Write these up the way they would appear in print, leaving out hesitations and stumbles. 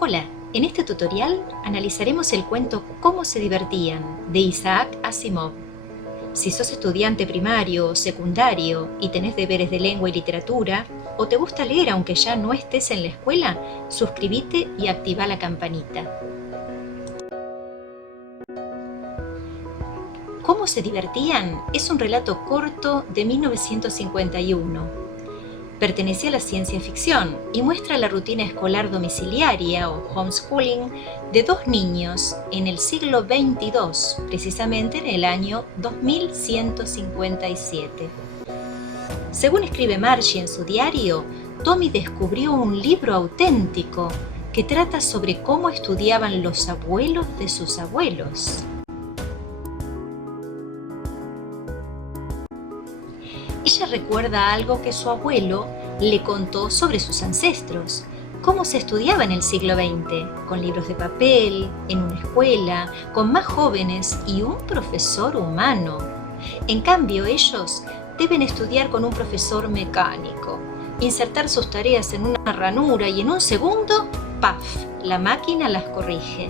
Hola, en este tutorial analizaremos el cuento Cómo se divertían, de Isaac Asimov. Si sos estudiante primario o secundario y tenés deberes de lengua y literatura, o te gusta leer aunque ya no estés en la escuela, suscríbete y activa la campanita. Cómo se divertían es un relato corto de 1951. Pertenece a la ciencia ficción y muestra la rutina escolar domiciliaria o homeschooling de dos niños en el siglo XXII, precisamente en el año 2157. Según escribe Margie en su diario, Tommy descubrió un libro auténtico que trata sobre cómo estudiaban los abuelos de sus abuelos. Ella recuerda algo que su abuelo le contó sobre sus ancestros, cómo se estudiaba en el siglo XX, con libros de papel, en una escuela, con más jóvenes y un profesor humano. En cambio, ellos deben estudiar con un profesor mecánico, insertar sus tareas en una ranura y en un segundo, ¡paf!, la máquina las corrige.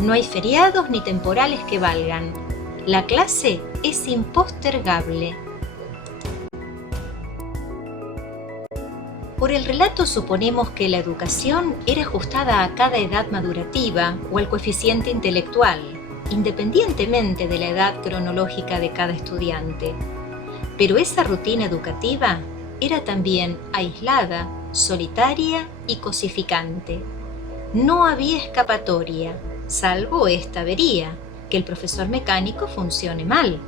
No hay feriados ni temporales que valgan. La clase es impostergable. Por el relato suponemos que la educación era ajustada a cada edad madurativa o al coeficiente intelectual, independientemente de la edad cronológica de cada estudiante. Pero esa rutina educativa era también aislada, solitaria y cosificante. No había escapatoria, salvo esta avería, que el profesor mecánico funcione mal.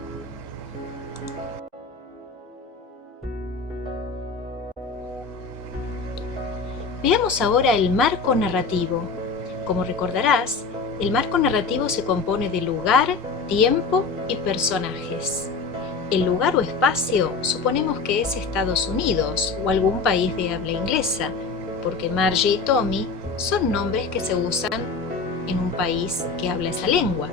Veamos ahora el marco narrativo. Como recordarás, el marco narrativo se compone de lugar, tiempo y personajes. El lugar o espacio suponemos que es Estados Unidos o algún país de habla inglesa, porque Margie y Tommy son nombres que se usan en un país que habla esa lengua.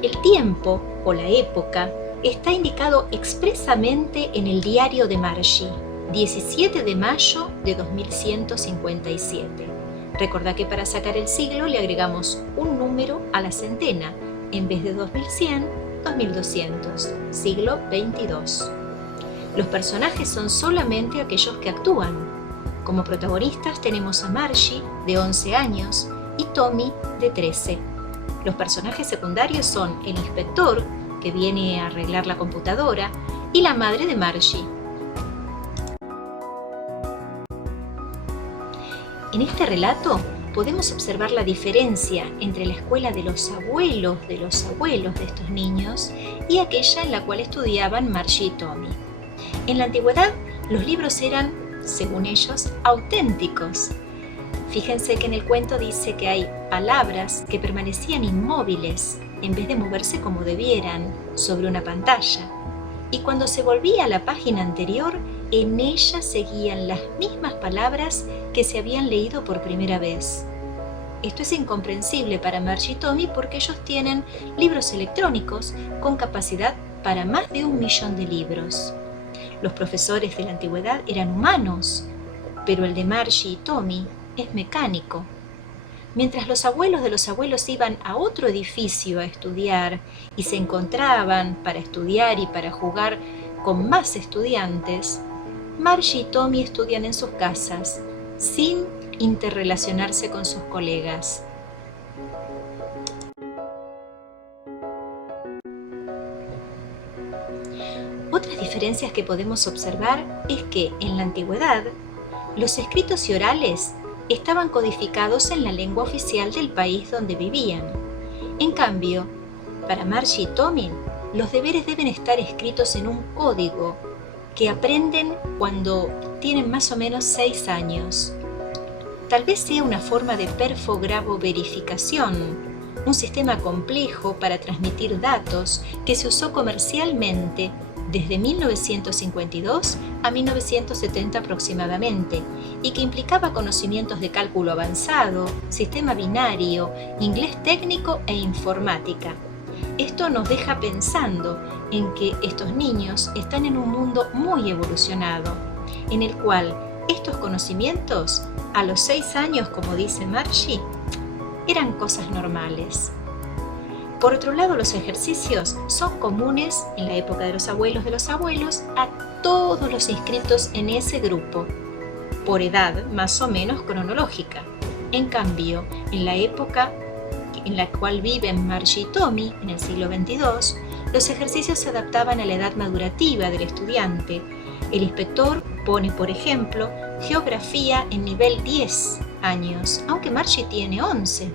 El tiempo o la época está indicado expresamente en el diario de Margie, 17 de mayo de 2157. Recordá que para sacar el siglo le agregamos un número a la centena, en vez de 2100, 2200, siglo 22. Los personajes son solamente aquellos que actúan. Como protagonistas tenemos a Margie, de 11 años, y Tommy, de 13. Los personajes secundarios son el inspector, que viene a arreglar la computadora, y la madre de Margie. En este relato podemos observar la diferencia entre la escuela de los abuelos de estos niños y aquella en la cual estudiaban Margie y Tommy. En la antigüedad, los libros eran, según ellos, auténticos. Fíjense que en el cuento dice que hay palabras que permanecían inmóviles en vez de moverse como debieran sobre una pantalla. Y cuando se volvía a la página anterior, en ella seguían las mismas palabras que se habían leído por primera vez. Esto es incomprensible para Margie y Tommy porque ellos tienen libros electrónicos con capacidad para más de 1 millón de libros. Los profesores de la antigüedad eran humanos, pero el de Margie y Tommy es mecánico. Mientras los abuelos de los abuelos iban a otro edificio a estudiar y se encontraban para estudiar y para jugar con más estudiantes, Margie y Tommy estudian en sus casas, sin interrelacionarse con sus colegas. Otras diferencias que podemos observar es que en la antigüedad, los escritos y orales estaban codificados en la lengua oficial del país donde vivían. En cambio, para Margie y Tommy, los deberes deben estar escritos en un código que aprenden cuando tienen más o menos 6 años. Tal vez sea una forma de perfografo verificación, un sistema complejo para transmitir datos que se usó comercialmente desde 1952 a 1970 aproximadamente, y que implicaba conocimientos de cálculo avanzado, sistema binario, inglés técnico e informática. Esto nos deja pensando en que estos niños están en un mundo muy evolucionado, en el cual Estos conocimientos, a los 6 años, como dice Margie, eran cosas normales. Por otro lado, los ejercicios son comunes en la época de los abuelos a todos los inscritos en ese grupo, por edad más o menos cronológica. En cambio, en la época en la cual viven Margie y Tommy, en el siglo XXII, los ejercicios se adaptaban a la edad madurativa del estudiante. El inspector pone, por ejemplo, geografía en nivel 10 años, aunque Margie tiene 11.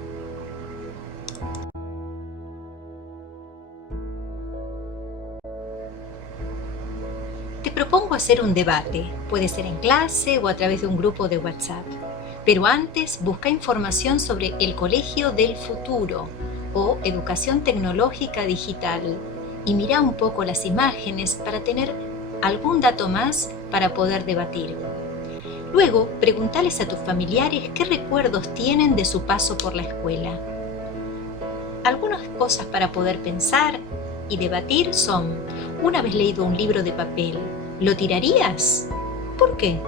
Te propongo hacer un debate, puede ser en clase o a través de un grupo de WhatsApp. Pero antes busca información sobre el Colegio del Futuro o Educación Tecnológica Digital y mira un poco las imágenes para tener algún dato más para poder debatir. Luego, preguntales a tus familiares qué recuerdos tienen de su paso por la escuela. Algunas cosas para poder pensar y debatir son: una vez leído un libro de papel, ¿lo tirarías? ¿Por qué?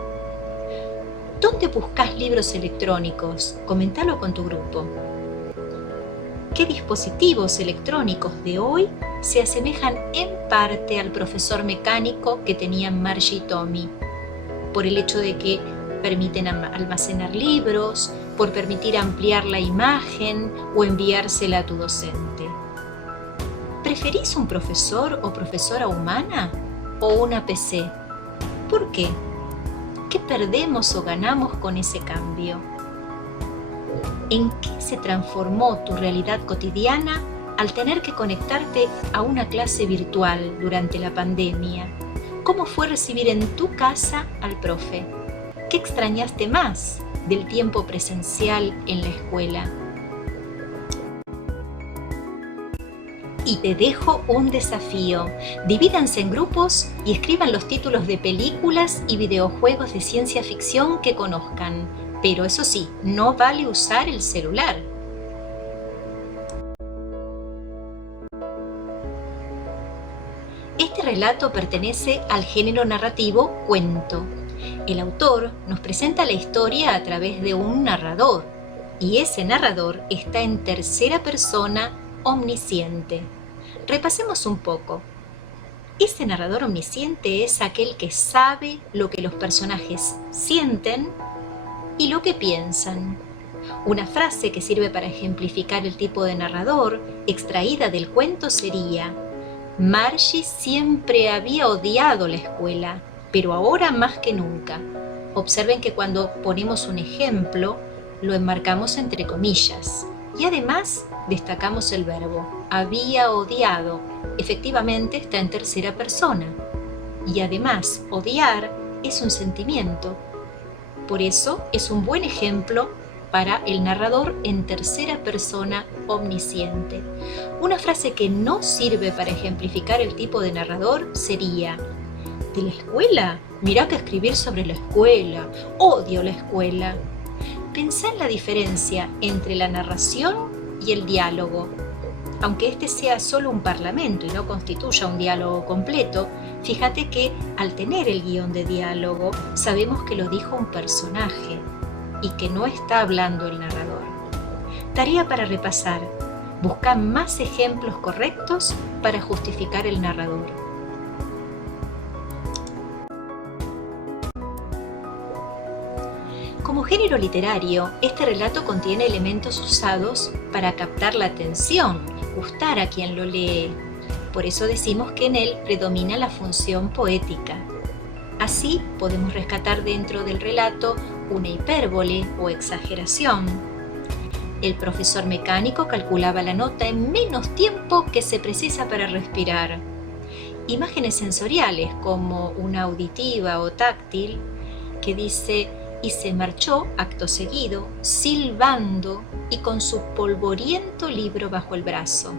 ¿Dónde buscas libros electrónicos? Coméntalo con tu grupo. ¿Qué dispositivos electrónicos de hoy se asemejan en parte al profesor mecánico que tenían Margie y Tommy? Por el hecho de que permiten almacenar libros, por permitir ampliar la imagen o enviársela a tu docente. ¿Preferís un profesor o profesora humana o una PC? ¿Por qué? ¿Qué perdemos o ganamos con ese cambio? ¿En qué se transformó tu realidad cotidiana al tener que conectarte a una clase virtual durante la pandemia? ¿Cómo fue recibir en tu casa al profe? ¿Qué extrañaste más del tiempo presencial en la escuela? Y te dejo un desafío. Divídanse en grupos y escriban los títulos de películas y videojuegos de ciencia ficción que conozcan. Pero eso sí, no vale usar el celular. Este relato pertenece al género narrativo cuento. El autor nos presenta la historia a través de un narrador, y ese narrador está en tercera persona omnisciente. Repasemos un poco. Ese narrador omnisciente es aquel que sabe lo que los personajes sienten y lo que piensan. Una frase que sirve para ejemplificar el tipo de narrador extraída del cuento sería: Margie siempre había odiado la escuela, pero ahora más que nunca. Observen que cuando ponemos un ejemplo, lo enmarcamos entre comillas. Y además destacamos el verbo había odiado. Efectivamente está en tercera persona. Y además odiar es un sentimiento. Por eso es un buen ejemplo para el narrador en tercera persona omnisciente. Una frase que no sirve para ejemplificar el tipo de narrador sería: ¿de la escuela? Mirá que escribir sobre la escuela. Odio la escuela. Pensá en la diferencia entre la narración y el diálogo. Aunque este sea solo un parlamento y no constituya un diálogo completo, fíjate que al tener el guión de diálogo, sabemos que lo dijo un personaje y que no está hablando el narrador. Tarea para repasar: busca más ejemplos correctos para justificar el narrador. Como género literario, este relato contiene elementos usados para captar la atención, gustar a quien lo lee. Por eso decimos que en él predomina la función poética. Así podemos rescatar dentro del relato una hipérbole o exageración. El profesor mecánico calculaba la nota en menos tiempo que se precisa para respirar. Imágenes sensoriales como una auditiva o táctil que dice: y se marchó acto seguido, silbando y con su polvoriento libro bajo el brazo.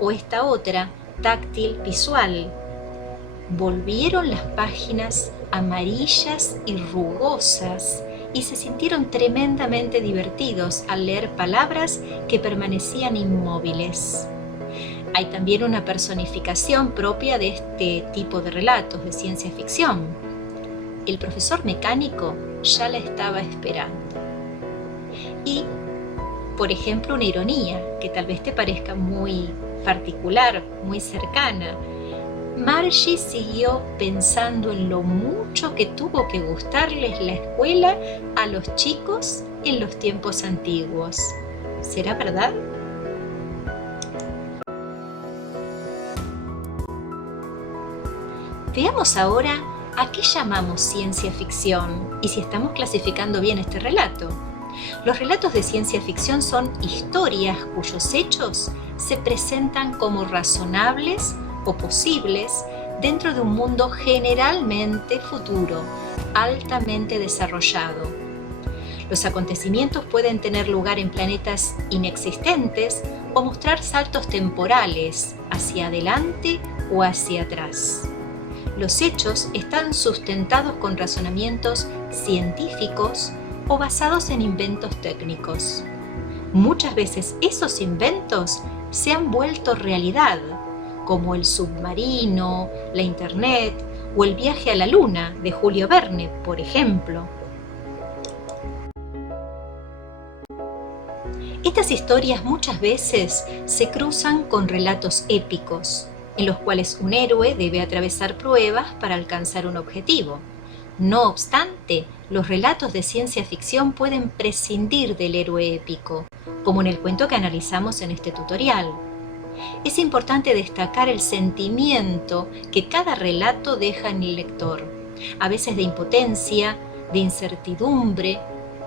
O esta otra, táctil visual: volvieron las páginas amarillas y rugosas y se sintieron tremendamente divertidos al leer palabras que permanecían inmóviles. Hay también una personificación propia de este tipo de relatos de ciencia ficción. el profesor mecánico ya la estaba esperando. Y, por ejemplo, una ironía que tal vez te parezca muy particular, muy cercana. Margie siguió pensando en lo mucho que tuvo que gustarles la escuela a los chicos en los tiempos antiguos. ¿Será verdad? Veamos ahora a qué llamamos ciencia ficción y si estamos clasificando bien este relato. Los relatos de ciencia ficción son historias cuyos hechos se presentan como razonables o posibles dentro de un mundo generalmente futuro, altamente desarrollado. Los acontecimientos pueden tener lugar en planetas inexistentes o mostrar saltos temporales hacia adelante o hacia atrás. Los hechos están sustentados con razonamientos científicos o basados en inventos técnicos. Muchas veces esos inventos se han vuelto realidad, como el submarino, la Internet o el viaje a la Luna de Julio Verne, por ejemplo. Estas historias muchas veces se cruzan con relatos épicos, en los cuales un héroe debe atravesar pruebas para alcanzar un objetivo. No obstante, los relatos de ciencia ficción pueden prescindir del héroe épico, como en el cuento que analizamos en este tutorial. Es importante destacar el sentimiento que cada relato deja en el lector, a veces de impotencia, de incertidumbre,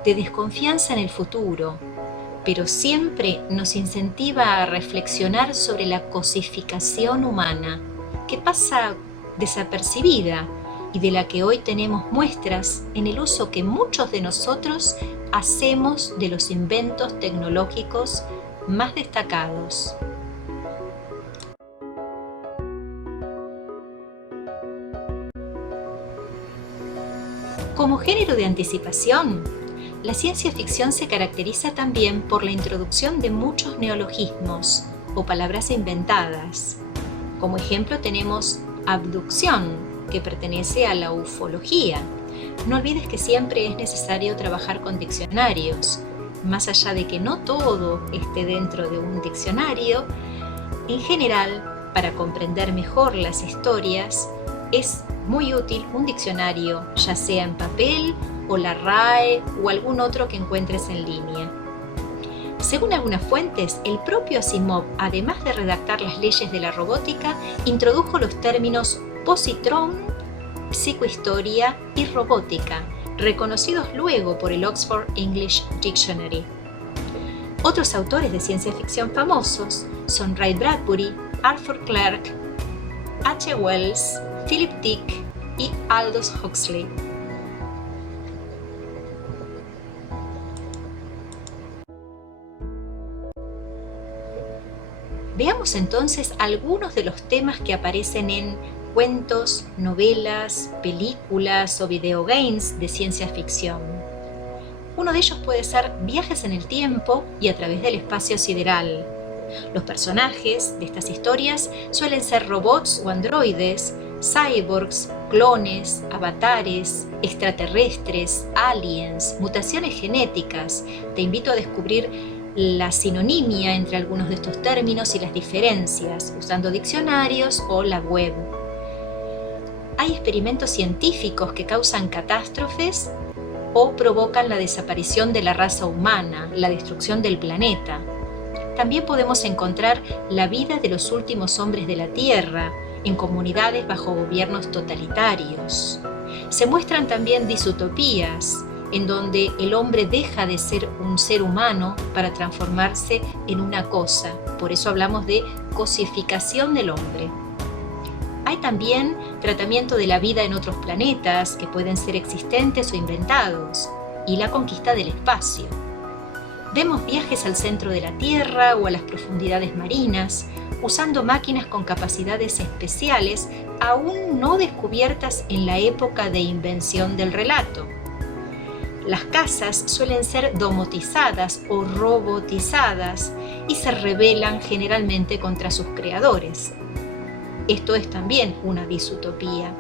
de desconfianza en el futuro, pero siempre nos incentiva a reflexionar sobre la cosificación humana, que pasa desapercibida y de la que hoy tenemos muestras en el uso que muchos de nosotros hacemos de los inventos tecnológicos más destacados. Como género de anticipación, la ciencia ficción se caracteriza también por la introducción de muchos neologismos o palabras inventadas. Como ejemplo tenemos abducción, que pertenece a la ufología. No olvides que siempre es necesario trabajar con diccionarios. Más allá de que no todo esté dentro de un diccionario, en general, para comprender mejor las historias, es muy útil un diccionario, ya sea en papel o la RAE o algún otro que encuentres en línea. Según algunas fuentes, el propio Asimov, además de redactar las leyes de la robótica, introdujo los términos positrón, psicohistoria y robótica, reconocidos luego por el Oxford English Dictionary. Otros autores de ciencia ficción famosos son Ray Bradbury, Arthur Clarke, H. Wells, Philip Dick y Aldous Huxley. Veamos entonces algunos de los temas que aparecen en cuentos, novelas, películas o videogames de ciencia ficción. Uno de ellos puede ser viajes en el tiempo y a través del espacio sideral. Los personajes de estas historias suelen ser robots o androides, cyborgs, clones, avatares, extraterrestres, aliens, mutaciones genéticas. Te invito a descubrir la sinonimia entre algunos de estos términos y las diferencias, usando diccionarios o la web. Hay experimentos científicos que causan catástrofes o provocan la desaparición de la raza humana, la destrucción del planeta. También podemos encontrar la vida de los últimos hombres de la Tierra en comunidades bajo gobiernos totalitarios. Se muestran también disutopías, en donde el hombre deja de ser un ser humano para transformarse en una cosa. Por eso hablamos de cosificación del hombre. Hay también tratamiento de la vida en otros planetas que pueden ser existentes o inventados, y la conquista del espacio. Vemos viajes al centro de la Tierra o a las profundidades marinas, usando máquinas con capacidades especiales aún no descubiertas en la época de invención del relato. Las casas suelen ser domotizadas o robotizadas y se rebelan generalmente contra sus creadores. Esto es también una disutopía.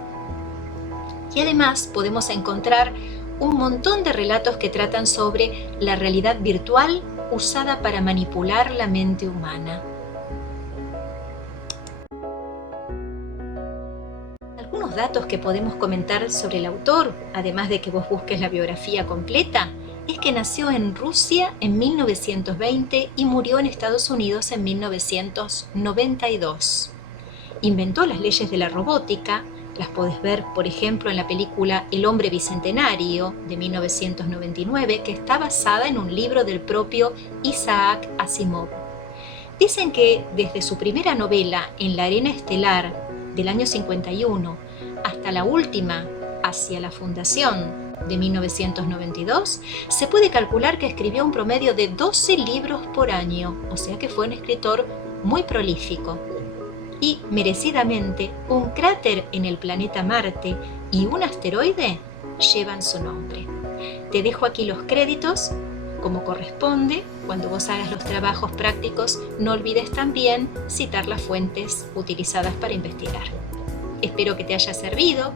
Y además podemos encontrar un montón de relatos que tratan sobre la realidad virtual usada para manipular la mente humana. Algunos datos que podemos comentar sobre el autor, además de que vos busques la biografía completa, es que nació en Rusia en 1920 y murió en Estados Unidos en 1992. Inventó las leyes de la robótica, las podés ver, por ejemplo, en la película El hombre bicentenario de 1999, que está basada en un libro del propio Isaac Asimov. Dicen que desde su primera novela, En la arena estelar, del año 51, hasta la última, Hacia la fundación, de 1992, se puede calcular que escribió un promedio de 12 libros por año, o sea que fue un escritor muy prolífico. Y, merecidamente, un cráter en el planeta Marte y un asteroide llevan su nombre. Te dejo aquí los créditos, como corresponde. Cuando vos hagas los trabajos prácticos, no olvides también citar las fuentes utilizadas para investigar. Espero que te haya servido.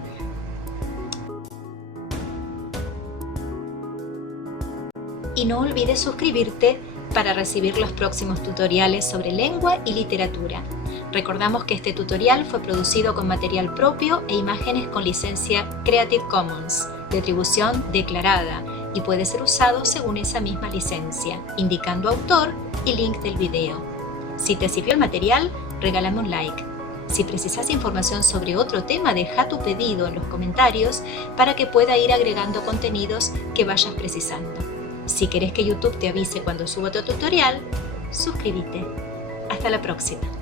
Y no olvides suscribirte para recibir los próximos tutoriales sobre lengua y literatura. Recordamos que este tutorial fue producido con material propio e imágenes con licencia Creative Commons, de atribución declarada, y puede ser usado según esa misma licencia, indicando autor y link del video. Si te sirvió el material, regálame un like. Si precisas información sobre otro tema, deja tu pedido en los comentarios para que pueda ir agregando contenidos que vayas precisando. Si querés que YouTube te avise cuando suba otro tutorial, suscríbete. Hasta la próxima.